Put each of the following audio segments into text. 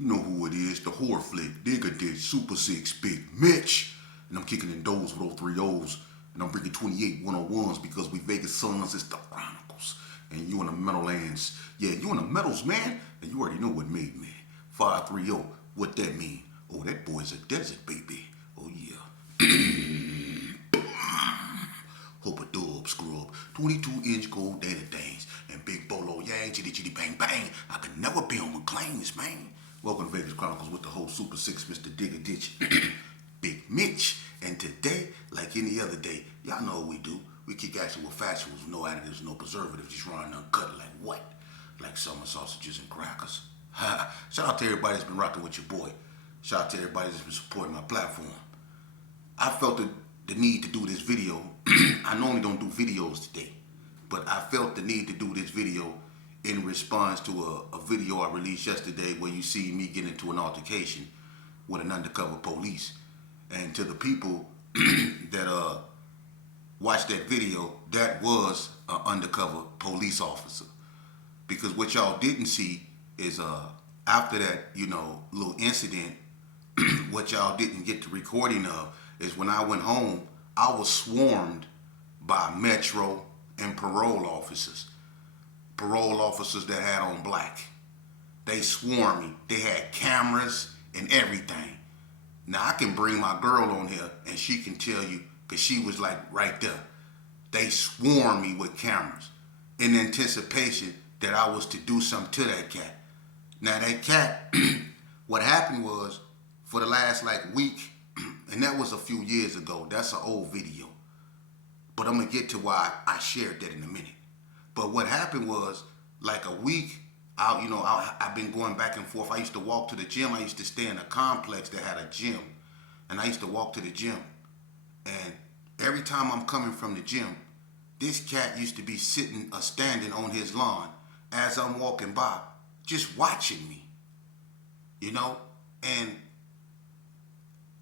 You know who it is, the horror flick, Digger Ditch, Super 6, Big Mitch. And I'm kicking in doors with 03 O's. And I'm bringing 28 101s because we Vegas sons, it's the Chronicles. And you in the Meadowlands. Yeah, you in the Meadows, man. And you already know what made me. 530, what that mean? Oh, that boy's a desert, baby. Oh, yeah. Hope a dub scrub, 22-inch gold data days, and big bolo yang, chitty chitty bang bang. I could never be on McLean's, man. Welcome to Vegas Chronicles with the whole Super 6, Mr. Digger Ditch, Big Mitch. And today, like any other day, y'all know what we do. We kick action with factuals, no additives, no preservatives, just raw and uncut. Like what? Like summer sausages and crackers. Shout out to everybody that's been rocking with your boy. Shout out to everybody that's been supporting my platform. I felt the need to do this video. I normally don't do videos today, but I felt the need to do this video in response to a video I released yesterday where you see me get into an altercation with an undercover police. And to the people that watched that video, that was an undercover police officer. Because what y'all didn't see is after that, little incident, what y'all didn't get the recording of is when I went home, I was swarmed by Metro and parole officers. Parole officers that had on black. They swarmed me. They had cameras and everything. Now I can bring my girl on here and she can tell you, because she was like right there. They swarmed me with cameras in anticipation that I was to do something to that cat. Now that cat, what happened was for the last week, and that was a few years ago. That's an old video. But I'm going to get to why I shared that in a minute. But what happened was, like a week, I've been going back and forth. I used to walk to the gym. I used to stay in a complex that had a gym. And I used to walk to the gym. And every time I'm coming from the gym, this cat used to be standing on his lawn as I'm walking by, just watching me. And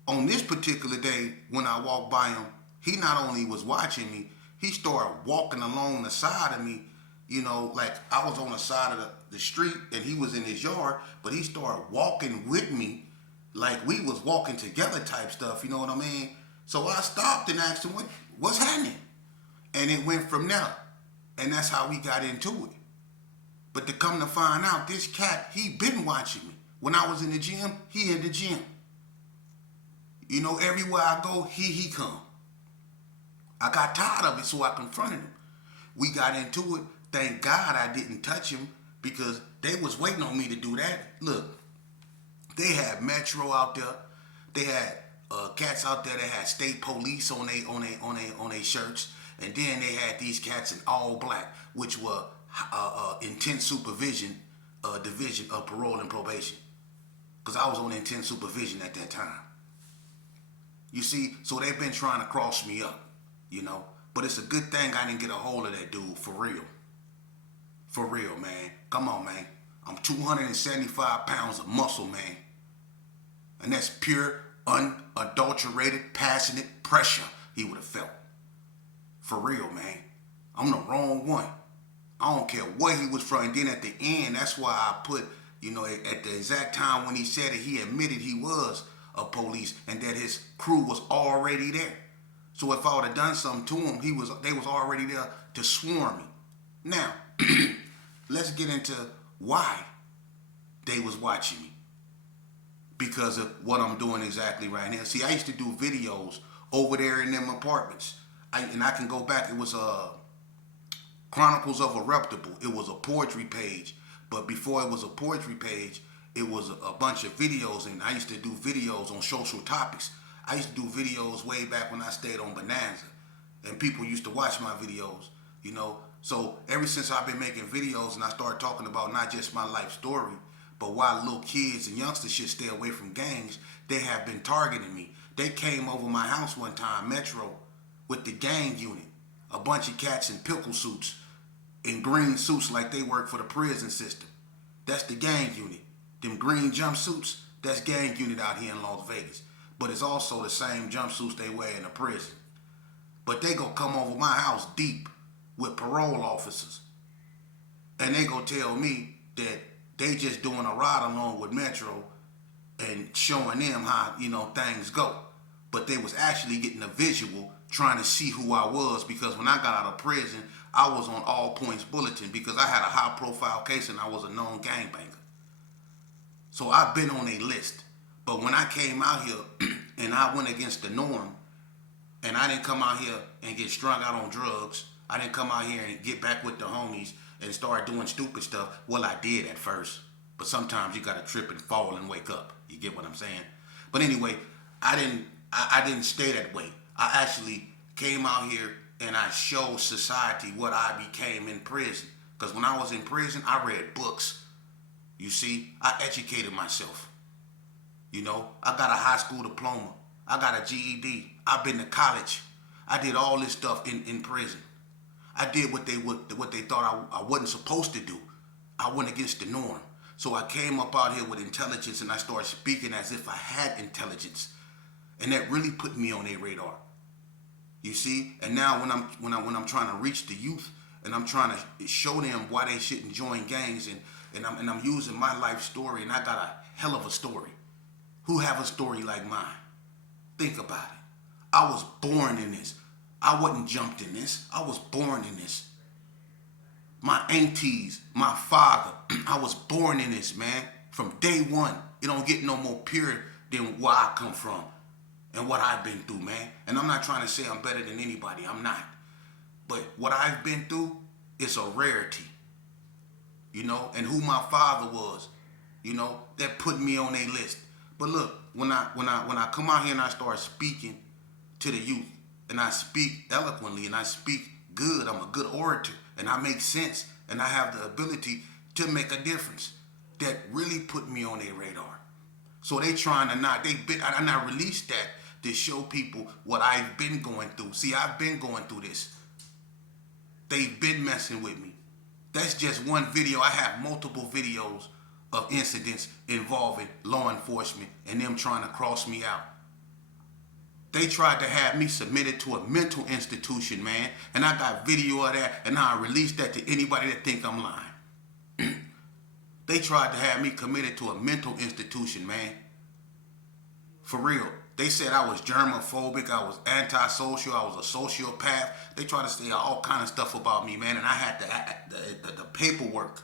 on this particular day, when I walked by him, he not only was watching me, he started walking along the side of me, like I was on the side of the street and he was in his yard, but he started walking with me like we was walking together type stuff, you know what I mean? So I stopped and asked him, what's happening? And it went from there. And that's how we got into it. But to come to find out, this cat, he been watching me. When I was in the gym, he in the gym. Everywhere I go, he come. I got tired of it, so I confronted him. We got into it. Thank God I didn't touch him because they was waiting on me to do that. Look, they had Metro out there. They had cats out there that had state police on they shirts, and then they had these cats in all black, which were intense supervision division of parole and probation. Because I was on intense supervision at that time. You see, so they've been trying to cross me up, But it's a good thing I didn't get a hold of that dude, for real. For real, man. Come on, man. I'm 275 pounds of muscle, man. And that's pure, unadulterated, passionate pressure he would have felt. For real, man. I'm the wrong one. I don't care where he was from. And then at the end, that's why I put, at the exact time when he said it, he admitted he was a police and that his crew was already there. So if I would have done something to him, they was already there to swarm me. Now, let's get into why they was watching me. Because of what I'm doing exactly right now. See, I used to do videos over there in them apartments. And I can go back. It was Chronicles of a Reputable. It was a poetry page. But before it was a poetry page, it was a bunch of videos, and I used to do videos on social topics. I used to do videos way back when I stayed on Bonanza, and people used to watch my videos, So ever since I've been making videos and I started talking about not just my life story, but why little kids and youngsters should stay away from gangs, they have been targeting me. They came over my house one time, Metro, with the gang unit. A bunch of cats in pickle suits, in green suits like they work for the prison system. That's the gang unit. Them green jumpsuits, that's gang unit out here in Las Vegas. But it's also the same jumpsuits they wear in the prison. But they gonna come over my house deep with parole officers. And they gonna tell me that They just doing a ride along with Metro and showing them how, things go. But they was actually getting a visual trying to see who I was, because when I got out of prison, I was on All Points Bulletin because I had a high profile case and I was a known gangbanger. So I've been on a list. But when I came out here and I went against the norm, and I didn't come out here and get strung out on drugs, I didn't come out here and get back with the homies and start doing stupid stuff. Well, I did at first, but sometimes you gotta trip and fall and wake up. You get what I'm saying? But anyway, I didn't stay that way. I actually came out here and I showed society what I became in prison. Because when I was in prison, I read books. You see, I educated myself. I got a high school diploma. I got a GED. I've been to college. I did all this stuff in prison. I did what they thought I wasn't supposed to do. I went against the norm. So I came up out here with intelligence and I started speaking as if I had intelligence. And that really put me on their radar. You see? And now when I'm trying to reach the youth and I'm trying to show them why they shouldn't join gangs, and I'm using my life story, and I got a hell of a story. Who have a story like mine? Think about it. I was born in this. I wasn't jumped in this. I was born in this. My aunties, my father, I was born in this, man. From day one. It don't get no more pure than where I come from and what I've been through, man. And I'm not trying to say I'm better than anybody. I'm not. But what I've been through is a rarity. And who my father was, that put me on a list. But look, when I come out here and I start speaking to the youth, and I speak eloquently and I speak good, I'm a good orator, and I make sense, and I have the ability to make a difference, that really put me on their radar. So they trying to and I released that to show people what I've been going through. See, I've been going through this. They've been messing with me. That's just one video. I have multiple videos of incidents involving law enforcement and them trying to cross me out. They tried to have me submitted to a mental institution, man. And I got video of that, and I released that to anybody that think I'm lying. They tried to have me committed to a mental institution, man. For real. They said I was germophobic, I was antisocial, I was a sociopath. They tried to say all kind of stuff about me, man. And I had the paperwork.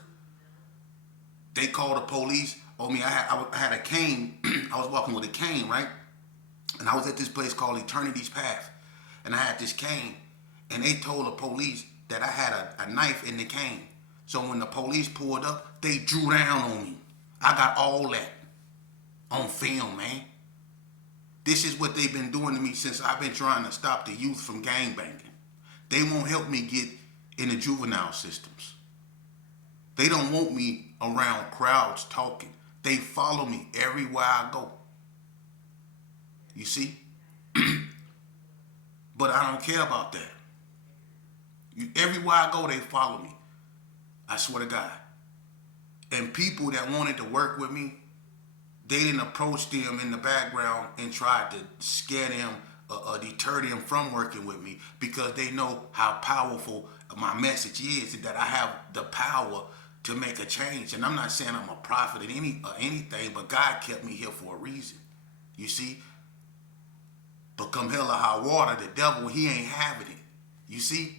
They called the police on me. I had a cane. I was walking with a cane, right? And I was at this place called Eternity's Path. And I had this cane. And they told the police that I had a knife in the cane. So when the police pulled up, they drew down on me. I got all that on film, man. This is what they've been doing to me since I've been trying to stop the youth from gangbanging. They won't help me get in the juvenile systems. They don't want me around crowds talking. They follow me everywhere I go. You see? But I don't care about that. Everywhere I go, they follow me. I swear to God. And people that wanted to work with me, they didn't approach them in the background and tried to scare them or deter them from working with me, because they know how powerful my message is and that I have the power to make a change. And I'm not saying I'm a prophet or anything, but God kept me here for a reason. You see? But come hell or high water, the devil, he ain't having it. You see?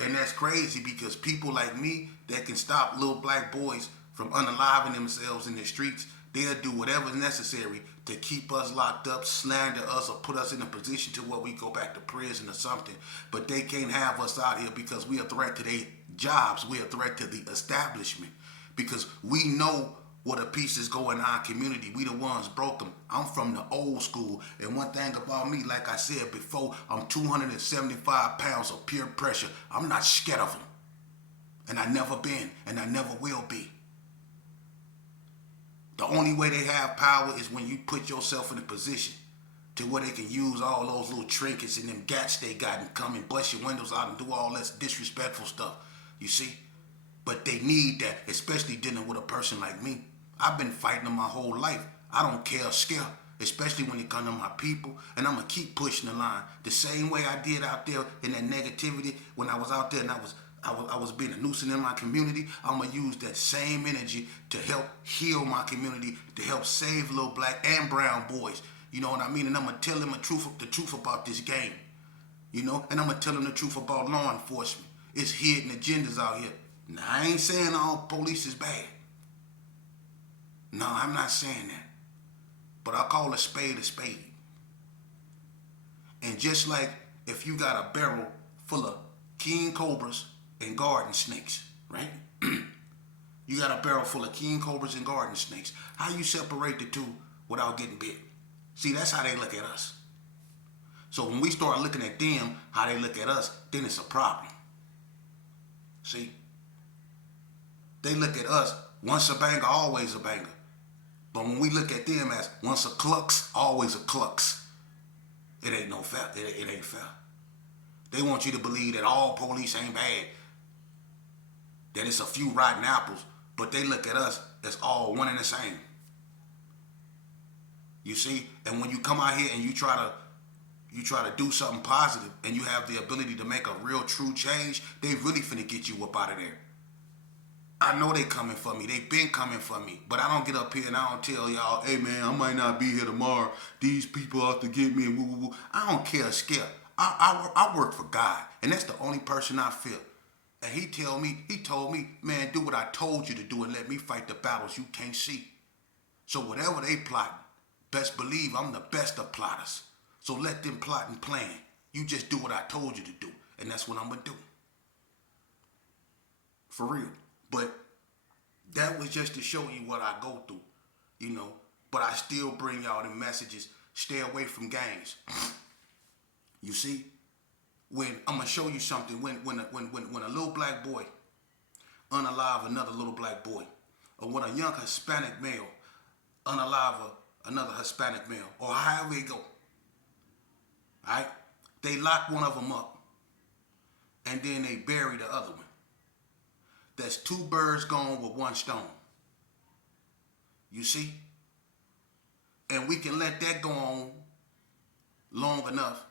And that's crazy, because people like me that can stop little black boys from unaliving themselves in the streets, they'll do whatever's necessary to keep us locked up, slander us, or put us in a position to where we go back to prison or something. But they can't have us out here because we are a threat to their jobs. We are a threat to the establishment, because we know what the pieces go in our community. We the ones broke them. I'm from the old school. And one thing about me, like I said before, I'm 275 pounds of pure pressure. I'm not scared of them. And I never been, and I never will be. The only way they have power is when you put yourself in a position to where they can use all those little trinkets and them gats they got and come and bust your windows out and do all that disrespectful stuff. You see? But they need that, especially dealing with a person like me. I've been fighting them my whole life. I don't care or scare, especially when it comes to my people. And I'm going to keep pushing the line the same way I did out there in that negativity when I was out there and I was I was being a nuisance in my community. I'm gonna use that same energy to help heal my community, to help save little black and brown boys. You know what I mean? And I'm gonna tell them the truth about this game. You know, and I'm gonna tell them the truth about law enforcement. It's hidden agendas out here. Now I ain't saying all police is bad. No, I'm not saying that. But I call a spade a spade. And just like if you got a barrel full of king cobras and garden snakes, right? You got a barrel full of king cobras and garden snakes. How you separate the two without getting bit? See, that's how they look at us. So when we start looking at them, how they look at us, then it's a problem. See? They look at us, once a banger, always a banger. But when we look at them as once a clucks, always a clucks, it ain't no fair. It ain't fair. They want you to believe that all police ain't bad, that it's a few rotten apples, but they look at us as all one and the same. You see? And when you come out here and you try to do something positive and you have the ability to make a real true change, they really finna get you up out of there. I know they coming for me. They been coming for me. But I don't get up here and I don't tell y'all, hey man, I might not be here tomorrow. These people out to get me and woo woo woo. I don't care a skip. I work for God. And that's the only person I feel. And he told me, man, do what I told you to do and let me fight the battles you can't see. So whatever they plotting, best believe I'm the best of plotters. So let them plot and plan. You just do what I told you to do. And that's what I'm going to do. For real. But that was just to show you what I go through, you know. But I still bring y'all the messages. Stay away from gangs. You see, when I'm gonna show you something. When a little black boy unalive another little black boy, or when a young Hispanic male unalive another Hispanic male, or however it go, all right? They lock one of them up, and then they bury the other one. That's two birds gone with one stone. You see? And we can let that go on long enough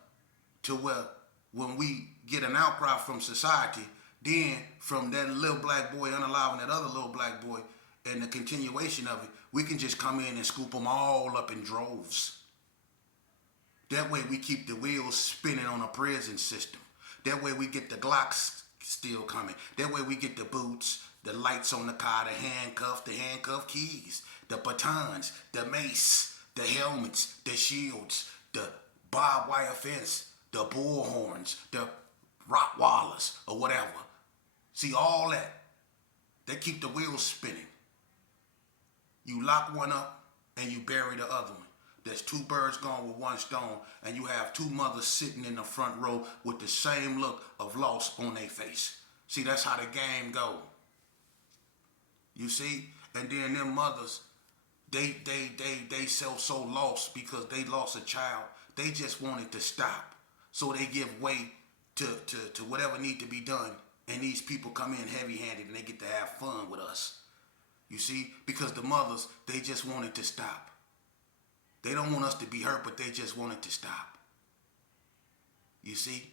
to where when we get an outcry from society, then from that little black boy unaliving that other little black boy and the continuation of it, we can just come in and scoop them all up in droves. That way we keep the wheels spinning on a prison system. That way we get the Glocks still coming. That way we get the boots, the lights on the car, the handcuff keys, the batons, the mace, the helmets, the shields, the barbed wire fence, the bullhorns, the Rottweilers, or whatever. See, all that. They keep the wheels spinning. You lock one up and you bury the other one. There's two birds gone with one stone, and you have two mothers sitting in the front row with the same look of loss on their face. See, that's how the game go. You see? And then them mothers, they so lost because they lost a child. They just want it to stop. So they give way to whatever need to be done. And these people come in heavy-handed and they get to have fun with us. You see? Because the mothers, they just want it to stop. They don't want us to be hurt, but they just want it to stop. You see?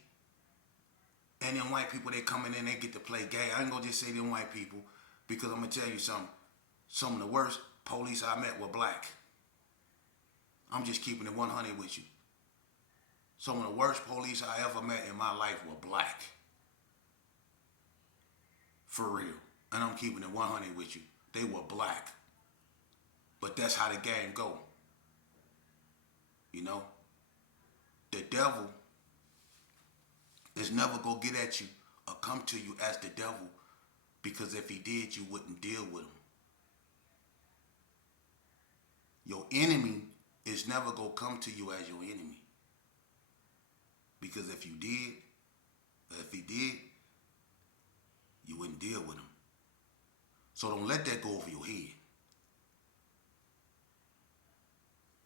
And then white people, they come in and they get to play gay. I ain't gonna just say them white people, because I'm gonna tell you something. Some of the worst police I met were black. I'm just keeping it 100 with you. Some of the worst police I ever met in my life were black. For real. And I'm keeping it 100 with you. They were black. But that's how the game go. You know? The devil is never gonna get at you or come to you as the devil, because if he did, you wouldn't deal with him. Your enemy is never gonna come to you as your enemy, because if he did, you wouldn't deal with him. So don't let that go over your head.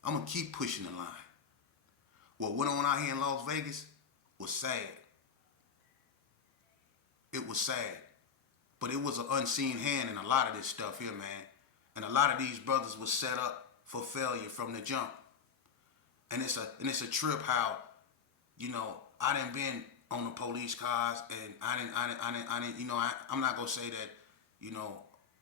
I'm gonna keep pushing the line. What went on out here in Las Vegas was sad. It was sad. But it was an unseen hand in a lot of this stuff here, man. And a lot of these brothers was set up for failure from the jump. And it's a trip how, you know, I done been on the police cars, and I didn't, I'm not gonna say that,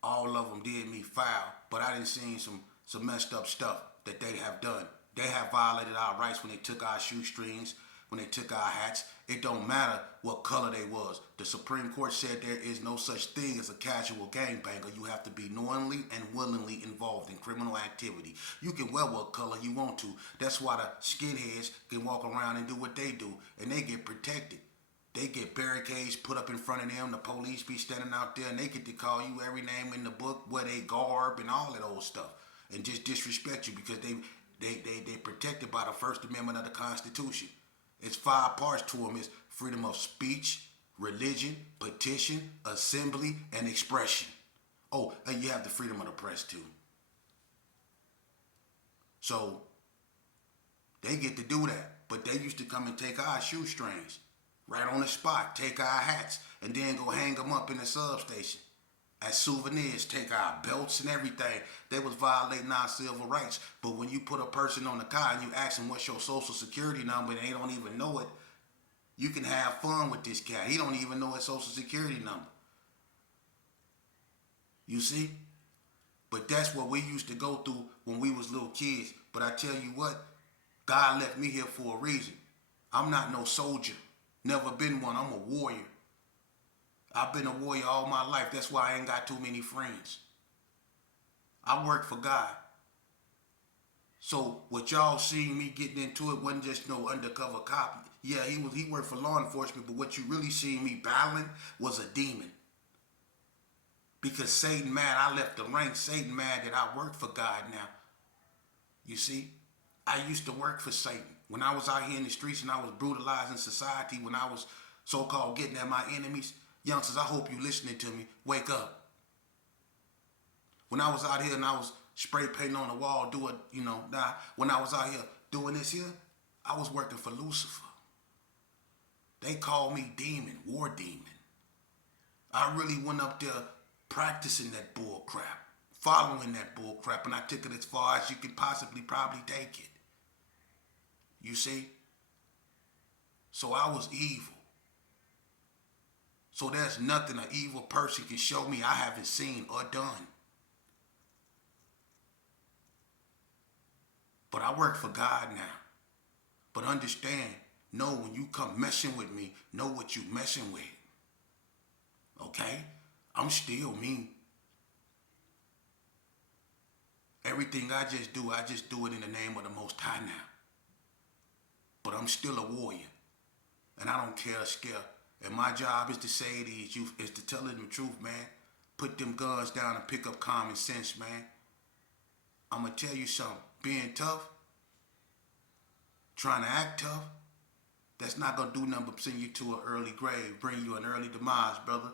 all of them did me foul, but I didn't see some messed up stuff that they have done. They have violated our rights when they took our shoestrings, when they took our hats. It don't matter what color they was. The Supreme Court said there is no such thing as a casual gangbanger. You have to be knowingly and willingly involved in criminal activity. You can wear what color you want to. That's why the skinheads can walk around and do what they do, and they get protected. They get barricades put up in front of them. The police be standing out there, and they get to call you every name in the book, wear they garb and all that old stuff, and just disrespect you because they protected by the First Amendment of the Constitution. It's 5 parts to them. It's freedom of speech, religion, petition, assembly, and expression. Oh, and you have the freedom of the press too. So they get to do that. But they used to come and take our shoestrings right on the spot, take our hats, and then go hang them up in the substation as souvenirs, take our belts and everything. They was violating our civil rights. But when you put a person on the car and you ask them what's your social security number and they don't even know it, you can have fun with this cat. He don't even know his social security number. You see? But that's what we used to go through when we was little kids. But I tell you what, God left me here for a reason. I'm not no soldier. Never been one. I'm a warrior. I've been a warrior all my life. That's why I ain't got too many friends. I work for God. So what y'all seen me getting into it wasn't just no undercover cop. Yeah, he worked for law enforcement, but what you really seen me battling was a demon. Because Satan mad I left the ranks. Satan mad that I work for God now. You see? I used to work for Satan. When I was out here in the streets and I was brutalizing society, when I was so-called getting at my enemies, youngsters, I hope you listening to me. Wake up. When I was out here and I was spray painting on the wall, when I was out here doing this here, I was working for Lucifer. They called me demon, war demon. I really went up there practicing that bull crap, following that bull crap, and I took it as far as you could possibly probably take it. You see? So I was evil. So there's nothing an evil person can show me I haven't seen or done. But I work for God now. But understand, know when you come messing with me, know what you messing with. Okay? I'm still me. Everything I just do it in the name of the Most High now. But I'm still a warrior. And I don't care or scare. And my job is to say to these youth, is to tell them the truth, man. Put them guns down and pick up common sense, man. I'm going to tell you something. Being tough, trying to act tough, that's not going to do nothing but send you to an early grave, bring you an early demise, brother.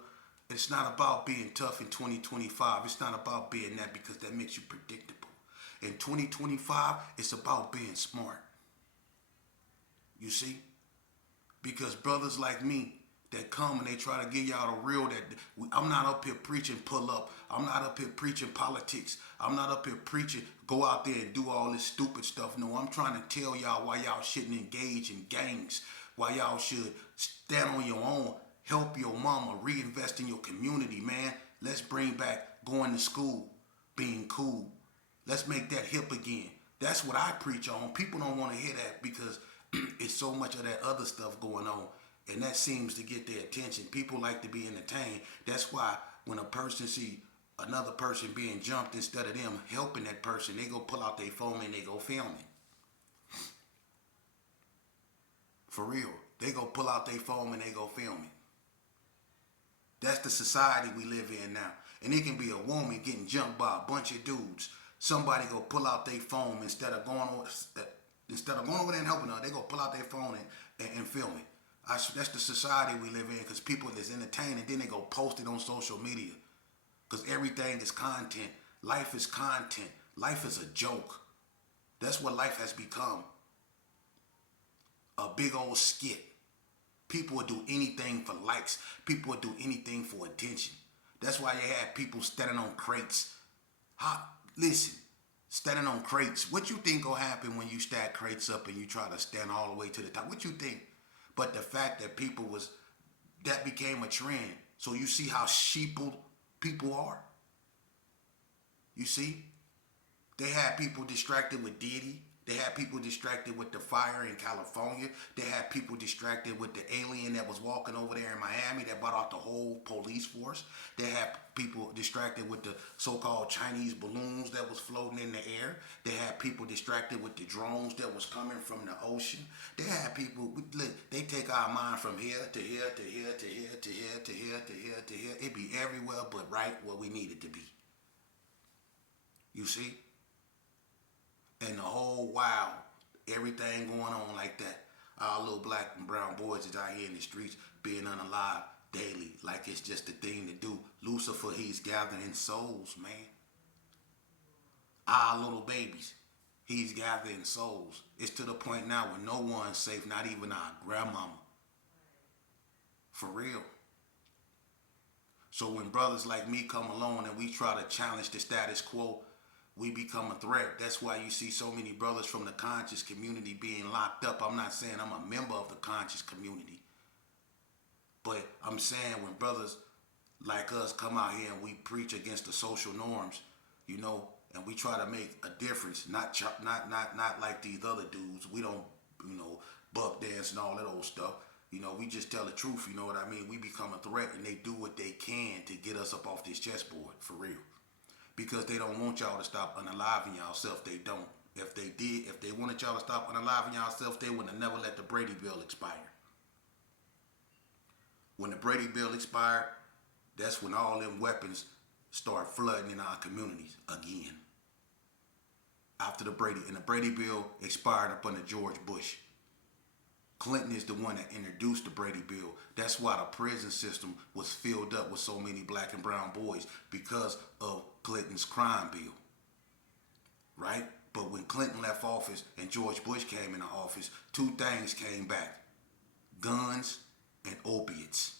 It's not about being tough in 2025. It's not about being that because that makes you predictable. In 2025, it's about being smart. You see? Because brothers like me that come and they try to give y'all the real, I'm not up here preaching pull up. I'm not up here preaching politics. I'm not up here preaching go out there and do all this stupid stuff. No, I'm trying to tell y'all why y'all shouldn't engage in gangs, why y'all should stand on your own, help your mama, reinvest in your community, man. Let's bring back going to school, being cool. Let's make that hip again. That's what I preach on. People don't want to hear that because it's so much of that other stuff going on. And that seems to get their attention. People like to be entertained. That's why when a person see another person being jumped, instead of them helping that person, they go pull out their phone and they go film it. For real. They go pull out their phone and they go film it. That's the society we live in now. And it can be a woman getting jumped by a bunch of dudes. Somebody go pull out their phone instead of going over there and helping her, they go pull out their phone and film it. That's the society we live in because people is entertained and then they go post it on social media because everything is content. Life is content. Life is a joke. That's what life has become. A big old skit. People would do anything for likes. People would do anything for attention. That's why you have people standing on crates. Listen, standing on crates. What you think gonna happen when you stack crates up and you try to stand all the way to the top? What you think? But the fact that that became a trend. So you see how sheeple people are? You see? They had people distracted with Diddy. They had people distracted with the fire in California. They had people distracted with the alien that was walking over there in Miami that brought out the whole police force. They had people distracted with the so-called Chinese balloons that was floating in the air. They had people distracted with the drones that was coming from the ocean. They had people, they take our mind from here to here to here to here to here to here to here to here. It be everywhere but right where we need it to be. You see? And the whole while, everything going on like that. Our little black and brown boys is out here in the streets being unalive daily, like it's just a thing to do. Lucifer, he's gathering souls, man. Our little babies, he's gathering souls. It's to the point now where no one's safe, not even our grandmama. For real. So when brothers like me come along and we try to challenge the status quo, we become a threat. That's why you see so many brothers from the conscious community being locked up. I'm not saying I'm a member of the conscious community, but I'm saying when brothers like us come out here and we preach against the social norms, you know, and we try to make a difference, not like these other dudes. We don't, you know, buck dance and all that old stuff. You know, we just tell the truth, you know what I mean? We become a threat and they do what they can to get us up off this chessboard, for real. Because they don't want y'all to stop unaliving yourself. They don't. If they did, if they wanted y'all to stop unaliving yourself, they would have never let the Brady Bill expire. When the Brady Bill expired, that's when all them weapons start flooding in our communities again. After the Brady Bill expired up under George Bush. Clinton is the one that introduced the Brady Bill. That's why the prison system was filled up with so many black and brown boys, because of Clinton's crime bill. Right? But when Clinton left office and George Bush came into office, two things came back. Guns and opiates.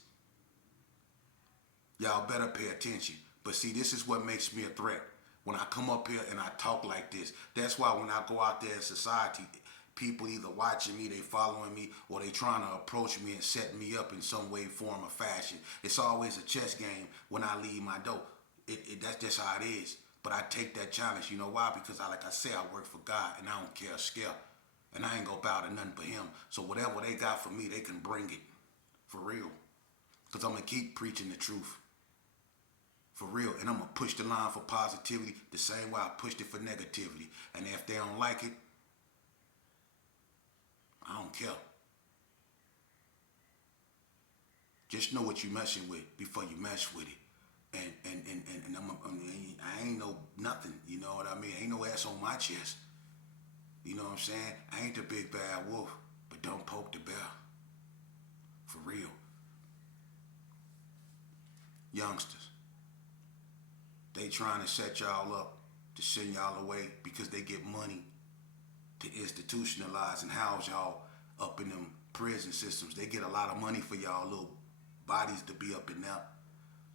Y'all better pay attention. But see, this is what makes me a threat. When I come up here and I talk like this, that's why when I go out there in society, people either watching me, they following me, or they trying to approach me and set me up in some way, form, or fashion. It's always a chess game when I leave my door. That's just how it is. But I take that challenge. You know why? Because like I said, I work for God and I don't care a scale. And I ain't gonna bow to nothing but him. So whatever they got for me, they can bring it. For real. Because I'm gonna keep preaching the truth. For real. And I'm gonna push the line for positivity the same way I pushed it for negativity. And if they don't like it, I don't care. Just know what you're messing with before you mess with it. And I ain't no nothing, you know what I mean? Ain't no ass on my chest. You know what I'm saying? I ain't the big bad wolf, but don't poke the bear. For real. Youngsters, they trying to set y'all up to send y'all away because they get money to institutionalize and house y'all up in them prison systems. They get a lot of money for y'all little bodies to be up in there.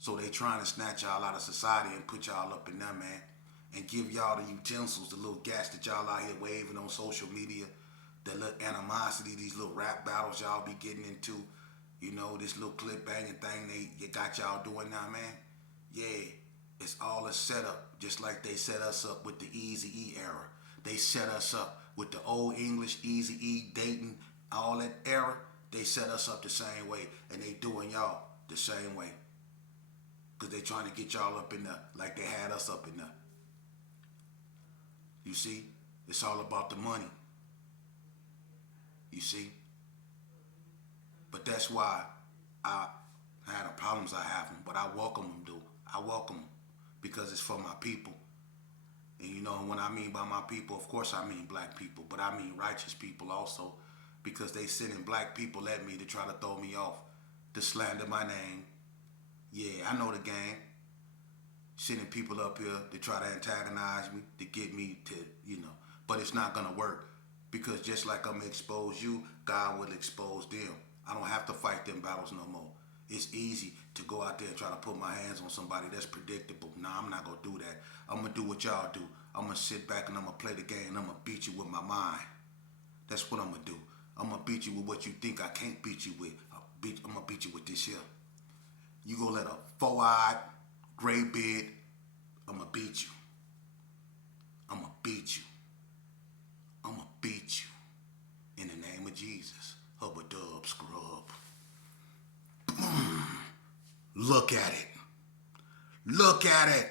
So they trying to snatch y'all out of society and put y'all up in there, man. And give y'all the utensils, the little gas that y'all out here waving on social media, the little animosity, these little rap battles y'all be getting into. You know, this little clip banging thing they got y'all doing now, man. Yeah, it's all a setup, just like they set us up with the Eazy-E era. They set us up with the old English, Eazy-E, Dayton, all that era. They set us up the same way, and they doing y'all the same way. Because they trying to get y'all up in there like they had us up in there. You see? It's all about the money. You see? But that's why I had the problems I have them. But I welcome them, dude. I welcome them. Because it's for my people. And you know what I mean by my people? Of course I mean black people. But I mean righteous people also. Because they sending black people at me to try to throw me off. To slander my name. Yeah, I know the game. Sending people up here to try to antagonize me, to get me to, you know. But it's not going to work. Because just like I'm going to expose you, God will expose them. I don't have to fight them battles no more. It's easy to go out there and try to put my hands on somebody that's predictable. Nah, I'm not going to do that. I'm going to do what y'all do. I'm going to sit back and I'm going to play the game and I'm going to beat you with my mind. That's what I'm going to do. I'm gonna beat you with what you think I can't beat you with. I'm gonna beat you with this here. You gonna let a four-eyed, gray beard, I'm gonna beat you. I'm gonna beat you. I'm gonna beat you. In the name of Jesus. Hubba dub scrub. Look at it. Look at it.